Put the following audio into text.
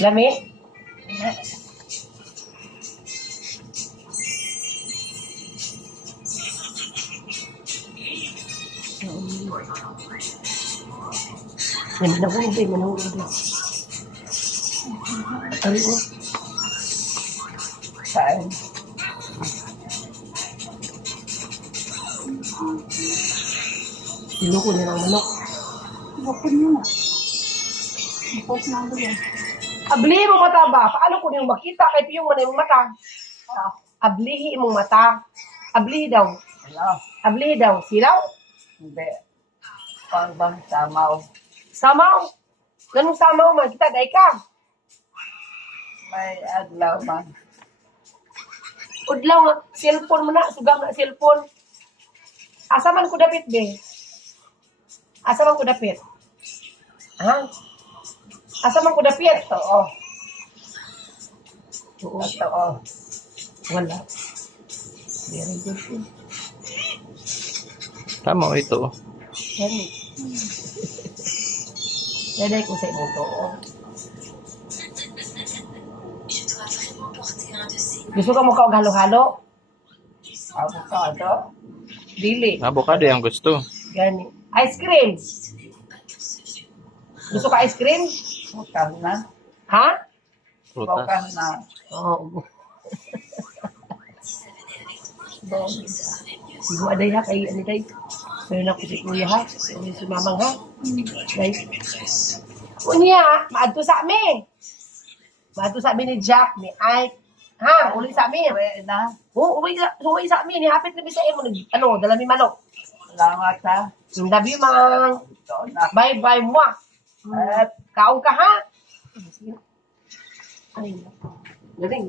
Lami? Manahulog din, manahulog din. Ano mo? Saan? Iloko niya ng manok. Bakit niya na? Bakit na ako yan? Ablihi mong mata ba? Paano ko niyong makita? Kahit yung man yung mata. Ablihi mong mata. Ablihi daw. Ano? Ablihi daw. Silaw? Hindi. Pang bang samaw. Samaw. Ganong samaw man. Kita, dahi ka. May adlaw man. Udlaw nga. Cellphone mo na. Sugang na cellphone. Asa man ko dapit, be? Asa man ko dapit? Ha? Asa man ko dapit? Totoo. Oo. Totoo. Wala. Very good. Tama ito. Yan. Daday ko sa imong to. Gusto ka mo ka og halo-halo? Avocado. Dili. Avocado yung gusto. Gani. Ice cream. Gusto ka ice cream? Bukan na. Ha? Prutas. Bukan na. Oo. Sigo aday ha kay ano day. Pero na ko si kuya ha. Si mamang ha. Day. Unya, maadto sa amin. Maadto sa amin ni Jack, ni Ike. Ha, uli sa amin. Uwi na. Oo, uwi sa amin. Hapit na bisa mo. Ano, dala mi manok. Salamat ha. Love you, mang. Ito na. Bye-bye, mwah. At Kaon ka, ha? Ay, galing.